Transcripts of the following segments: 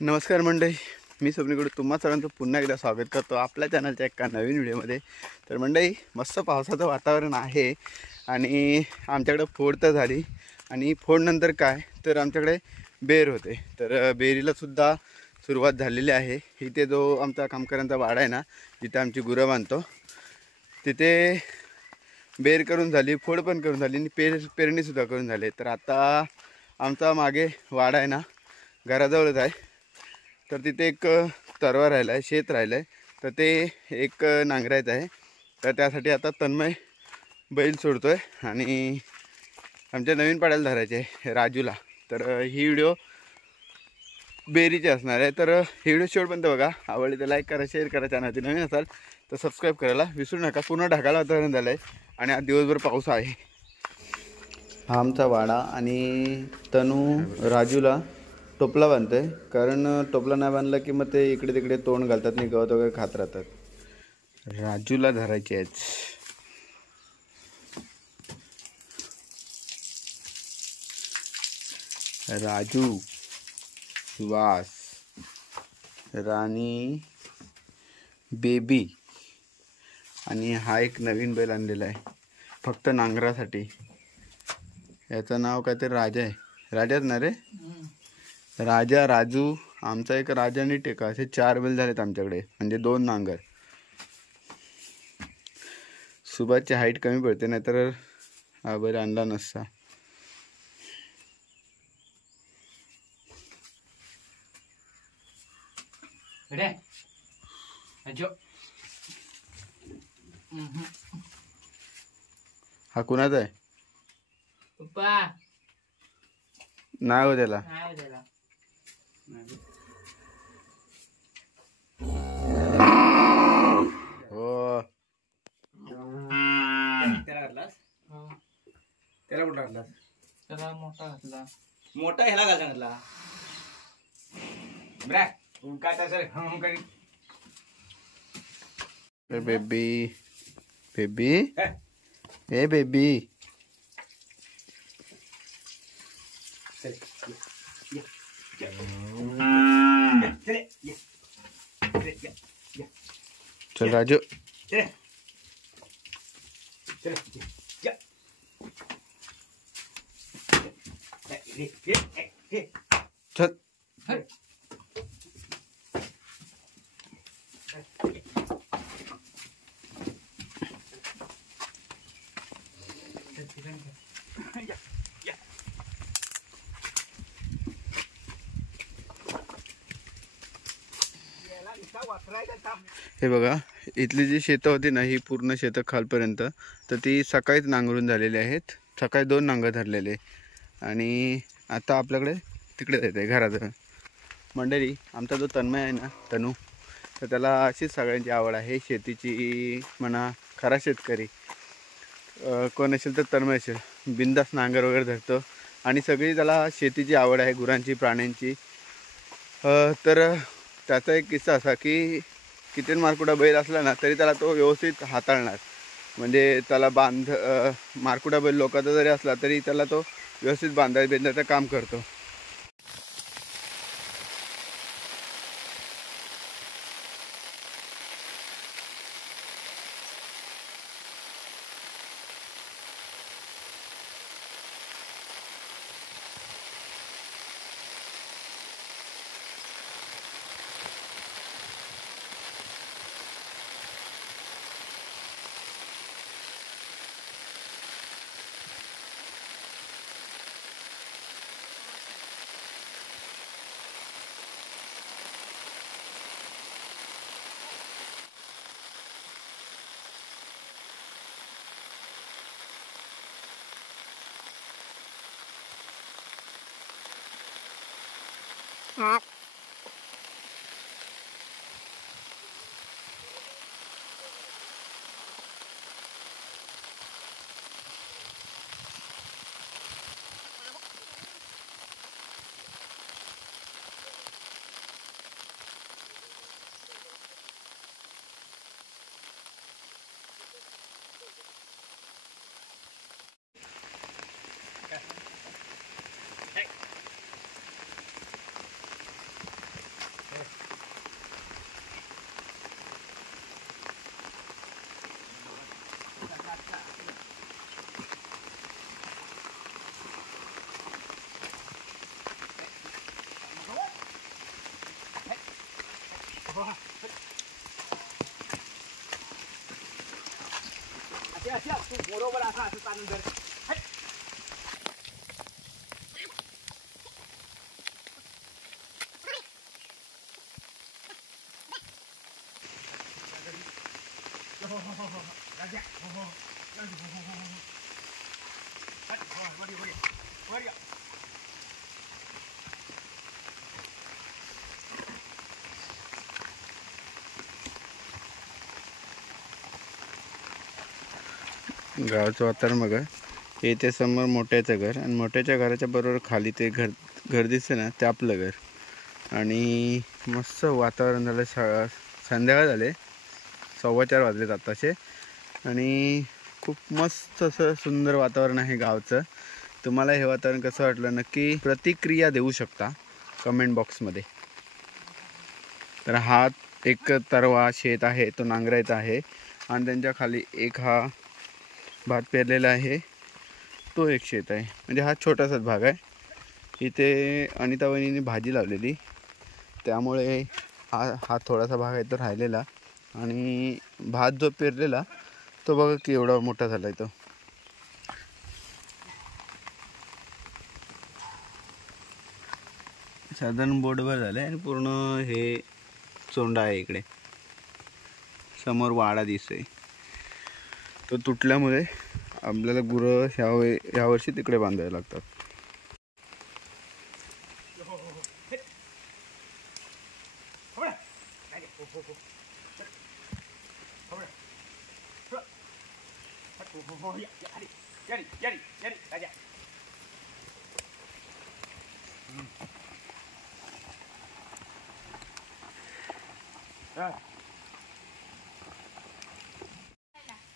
नमस्कार मंडळी, मी स्वप्नीकडे तुम्हा सर्वांचं पुन्हा एकदा स्वागत करतो आपल्या चॅनलच्या एका नवीन व्हिडिओमध्ये. तर मंडळी, मस्त पावसाचं वातावरण आहे आणि आमच्याकडे फोड तर झाली आणि फोडनंतर काय तर आमच्याकडे बेर होते. तर बेरीलासुद्धा सुरुवात झालेली आहे. इथे जो आमचा कामकरांचा वाडा आहे ना, जिथे आमची गुरं बांधतो, तिथे बेर करून झाली, फोड पण करून झाली आणि पेरणीसुद्धा करून झाली. तर आता आमचा मागे वाडा आहे ना, घराजवळच आहे. तर तिथे एक तरवा राहिला आहे, शेत राहिलं आहे. तर ते एक नांगरायचं आहे. तर त्यासाठी आता तन्मय बैल सोडतो आहे आणि आमच्या नवीन पाड्याला धरायचे आहे राजूला. तर ही व्हिडिओ बेरीची असणार आहे. तर ही व्हिडिओ शेवटपर्यंत बघा. आवडली तर लाईक करा, शेअर करा. चॅनलची नवीन असाल तर सबस्क्राईब करायला विसरू नका. पूर्ण ढगाळ वातावरण झालं आहे आणि आज दिवसभर पाऊस आहे. हा आमचा वाडा आणि तनू राजूला टोपला बांधतोय, कारण टोपला नाही बांधला की मग ते इकडे तिकडे तोंड घालतात आणि गवत वगैरे खात राहतात. राजूला धरायचे आहेत. राजू, सुवास, राणी, बेबी आणि हा एक नवीन बैल आणलेला आहे फक्त नांगरासाठी. याचं नाव काहीतरी राजा आहे. राजाच ना रे? राजा, राजू, आमचा एक राजा आणि टेका, असे 4 बैल झालेत आमच्याकडे, म्हणजे 2 नांगर. सुभाषची हाईट कमी पडते, नाहीतर हा बैल आणला नसता. हा कुणाचा आहे? नाही हो त्याला. हो, त्याला कुठं घातलास? त्याला मोठा घातला. मोठा ह्याला घालता घातला. काय त्याचं करी. बेबी, बेबी, हे बेबी. चल राजू. चल. हे बघा, इथली जी शेतं होती ना, ही पूर्ण शेतं खालपर्यंत, तर ती सकाळीच नांगरून झालेली आहेत. सकाळी 2 नांगर धरलेले आणि आता आपल्याकडे तिकडे जायचं आहे घराजवळ. मंडळी, आमचा जो तन्मय आहे ना, तनू, तर त्याला अशीच सगळ्यांची आवड आहे शेतीची म्हणा. खरा शेतकरी कोण असेल तर तन्मय असेल. बिंदास नांगर वगैरे धरतो आणि सगळी त्याला शेतीची आवड आहे, गुरांची, प्राण्यांची. तर त्याचा एक किस्सा असा की किती मारकुडा बैल असला ना तरी त्याला तो व्यवस्थित हाताळणार. म्हणजे त्याला मारकुडा बैल लोकांचा जरी असला तरी त्याला तो व्यवस्थित बांधायचं काम करतो.ครับ बरोबर असा असं चालून धर. गावाचं वातावरण बघा. इथे समोर मोठ्याचं घर आणि मोठ्याच्या घराच्या बरोबर खाली ते घर दिसतं ना, ते आपलं घर. आणि मस्त वातावरण झालं. संध्याकाळ झाले, 4:15 वाजलेत आत्ताचे. आणि खूप मस्त असं सुंदर वातावरण आहे गावचं. तुम्हाला हे वातावरण कसं वाटलं नक्की प्रतिक्रिया देऊ शकता कमेंट बॉक्समध्ये. तर हा एक तरवा शेत आहे, तो नांगरायचा आहे. आणि त्यांच्या खाली एक हा भात पेरलेला आहे, तो एक शेत आहे. म्हणजे हा छोटासाच भाग आहे. इथे अनिता वहिनीने भाजी लावलेली, त्यामुळे हा थोडासा भाग आहे तो राहिलेला. आणि भात जो पेरलेला तो बघा की एवढा मोठा झाला आहे तो. साधारण बोटभर झालं आहे आणि पूर्ण हे चोंडा आहे. इकडे समोर वाडा दिसतोय, तो तुटल्यामुळे आपल्याला गुरं ह्यावर्षी तिकडे बांधायला लागतात.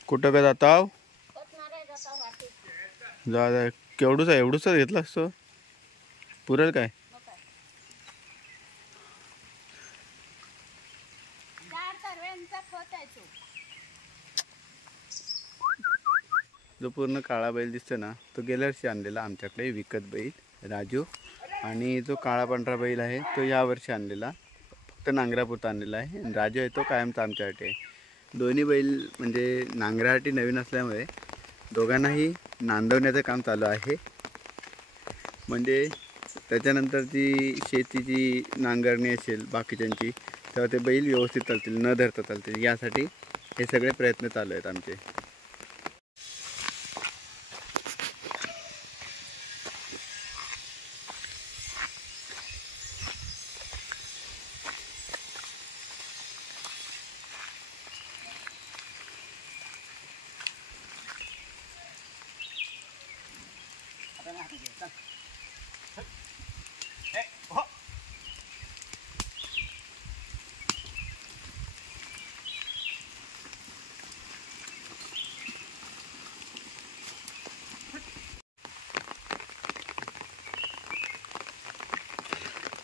कुठं काय जाताव? जा केवढूच आहे, एवढूच घेतला असतो पुरेल काय? जो पूर्ण काळा बैल दिसतो ना, तो गेल्या वर्षी आणलेला आमच्याकडे विकत बैल राजू. आणि जो काळा पांढरा बैल आहे तो यावर्षी आणलेला, फक्त नांगरापुरता आणलेला आहे. आणि राजू आहे तो कायमचा आमच्यासाठी आहे. दोन्ही बैल म्हणजे नांगरासाठी नवीन असल्यामुळे दोघांनाही नांदवण्याचं काम चालू आहे. म्हणजे त्याच्यानंतर जी शेतीची नांगरणी असेल बाकीच्यांची, तेव्हा ते बैल व्यवस्थित चालतील, न धरता चालतील, यासाठी हे सगळे प्रयत्न चालू आहेत आमचे.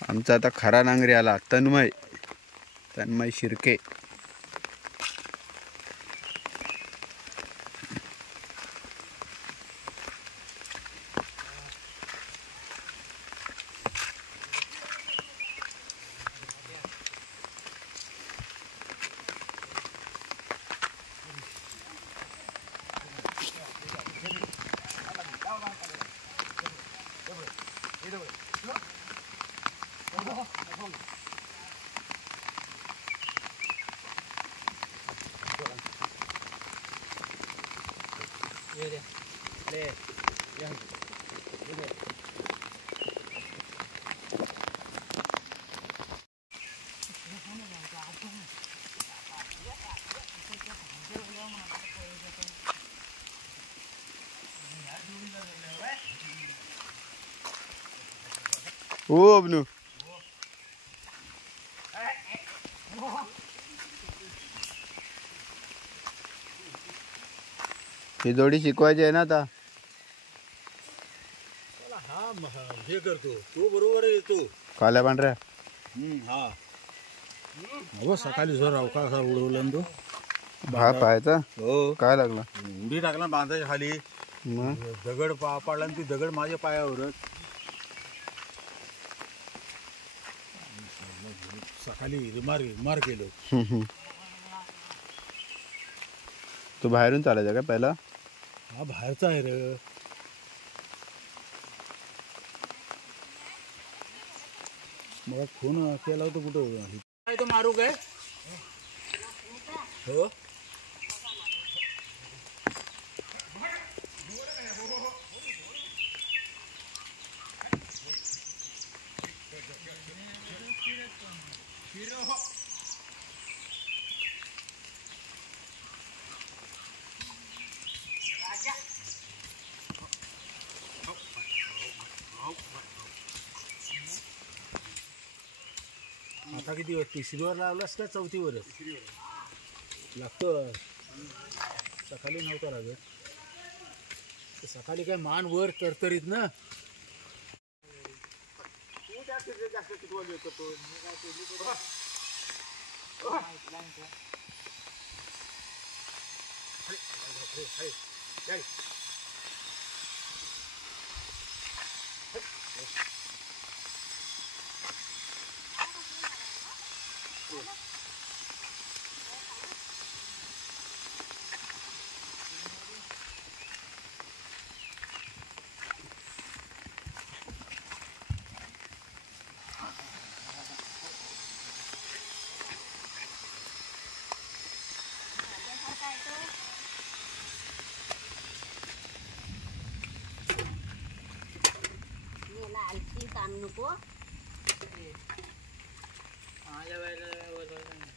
आमचा आता खरा नांगरी आला, तन्मय शिर्के. हो अबनू, ही जोडी शिकवायची आहे ना आता. हा हे करतो तो बरोबर येतो काल्या पांढऱ्या. हा हो सकाळी जोर अवकाशा उडवला तो हा पाहायचा. हो काय लागला? उडी टाकला बांधाच्या खाली, मग दगड पाडला आणि ती दगड माझ्या पायावरच. सकाळी रिमार केलो. तो बाहेरून चालायचा का पहिला? हा बाहेरचा आहे रे. मला फोन केला होता कुठं काय तो मारू काय हो. आता किती वर? तिसरीवर लावलास का चौथीवर लागतो? सकाळी नव्हता लागत. सकाळी काय मान वर तरतरीत ना. माझ्या वेळेला बोलवलं नाही.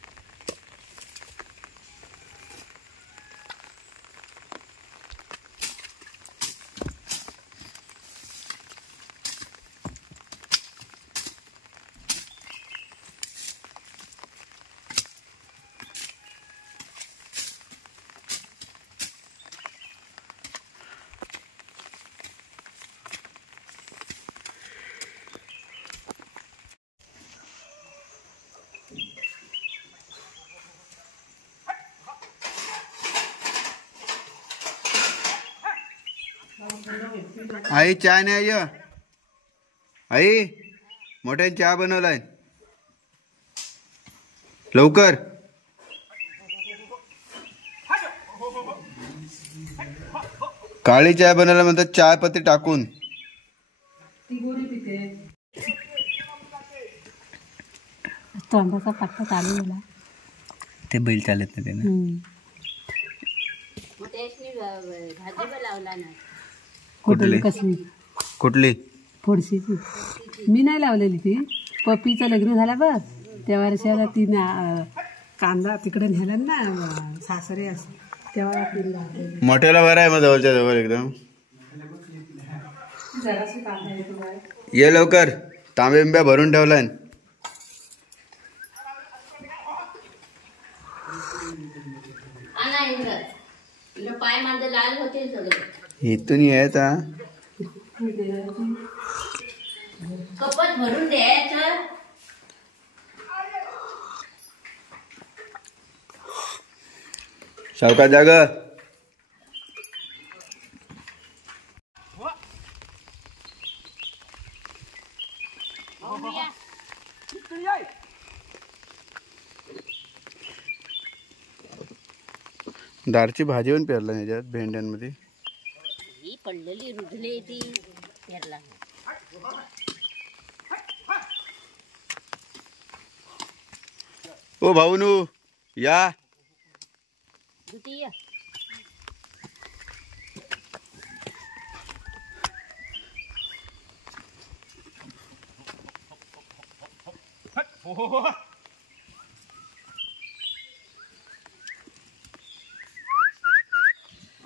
आई चहा नाही आय. आई मोठ्याने चहा बनवलाय लवकर. काळी चहा बनवला म्हणतात चहा पत्ती टाकून. तोंडाचा पट्टा चालू झाला. ते बैल चालत नाही त्यानं. कुठली कसली कुठली? फोडशीची. मी नाही लावलेली ती. पप्पीचं लग्न झालं बघ त्या वर्षाला ती कांदा तिकडे नेला ना सासरे असं तेव्हा ती लावलेली. मोठ्याला बरं आहे मग जवळच्या जवळ एकदम. जराशी कांदा येतो बाय. ये लवकर तांबे बिंब्या भरून ठेवलाय. पाय माझं लाल होते सगळे. इथून यायचा कपत भरून द्यायचं. सावकाश जाग. दारची भाजी पण पेरला याच्यात भेंड्यांमध्ये. ही पडलेली रुजली ती पेरला. ओ भाऊनू या. द्वितीय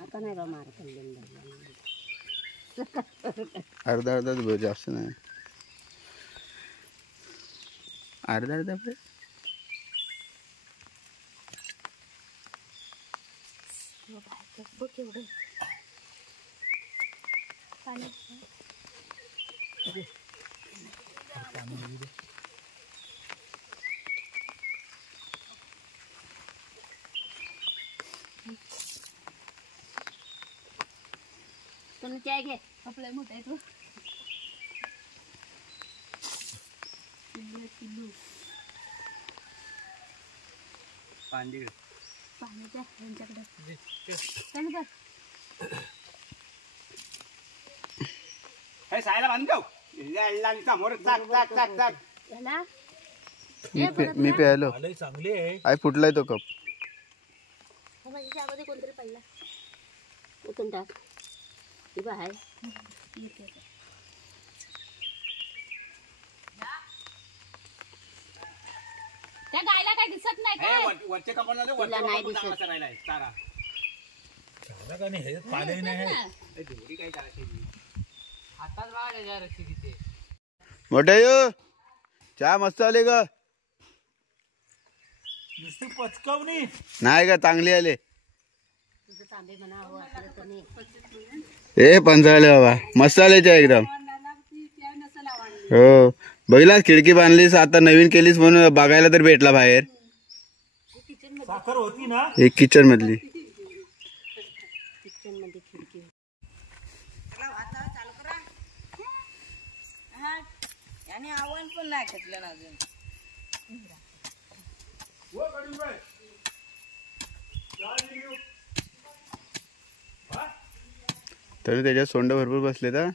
आता नाही बा मार अर्धा अर्धा जास्त नाही. अर्धा अर्धा केवढं पाणी तुम्ही चाय घे. आपल्या मोठा आहे तो. पाणी द्या यांच्याकडे. त्याने बघ. हे सायला बांधून जाऊ समोर चाक चाक चाक चाक. याला मी प्यायलो आलंय चांगले आहे. आई फुटलाय तो कप. माझ्या त्यामध्ये कोणतरी पडला. उतून टाक. ही बघ आहे. त्या गायला काय दिसत नाही काय? वरचे कपाट झाले तुला नाही वरचे दिसत. राहिलाय चारा. चांगला का नाही ह्याच्यात पाणी नाही आहे. हे ढोरी काय करायची. हातात बघा त्याच्या रस्सी किती. मोठे यो चहा मस्त आले का? नुसती पचकवणी. नाही का चांगली आले. तुझं तांबे म्हणा हवं असलं तर नाही. ए पंचावले बाबा मस्त आले चहा एकदम. हो बघितलास खिडकी बांधलीस आता नवीन केलीस म्हणून बघायला तर भेटला बाहेर. साखर होती ना. एक किचन मधली. किचन मध्ये खिडकी. आणि आव्हान पण नाही घेतलं ना अजून. तरी त्याच्यात सोंड भरपूर बसले तर.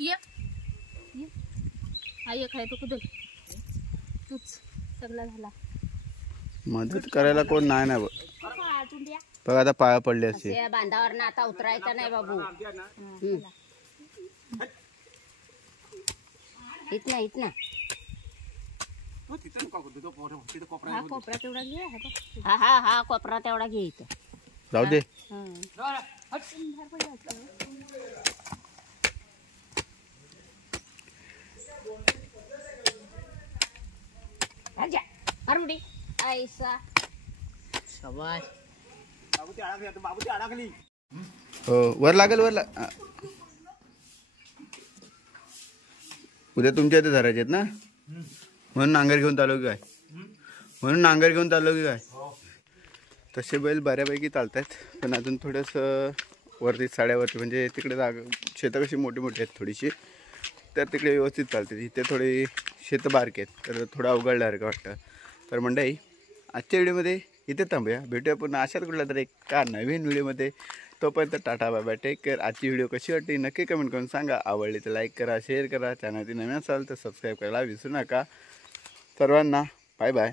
ये ये. हा एक आहे तो कुदल. तूच सगळा झाला. मदत करायला कोण नाही ना बघ. अजून द्या. बघ आता पाया पडले असते. त्या बांधावर ना आता उतरायचं नाही बाबू. इतना इतना. हा कोपरा तेवढा घे. हा हा हा कोपरा तेवढा घे इथं. जाऊ दे. मारुडी ऐसा. शाबास. बाबूची अडकली. हो वर लागेल उद्या तुमच्या इथे धरायचे आहेत ना म्हणून नांगर घेऊन चालू की काय. तसे बैल बऱ्यापैकी चालतात पण अजून थोडंसं वरती साड्यावरती म्हणजे तिकडे जागा शेतं कशी मोठी मोठी आहेत थोडीशी तर तिकडे व्यवस्थित चालते. इथे थोडी शेतं बारकी आहेत तर थोडं अवघडल्यासारखं वाटतं. तर मंडळी आजच्या व्हिडिओमध्ये इथे थांबूया. भेटूया पुन्हा अशाच कुठल्या तरी एका नवीन व्हिडिओमध्ये. तोपर्यंत tata bye bye take care. आजची व्हिडिओ कशी वाटली नक्की कमेंट करून सांगा. आवडली तर लाईक करा शेअर करा. चॅनलची नवीन असाल तर सबस्क्राईब करायला विसरू नका. सर्वांना बाय बाय.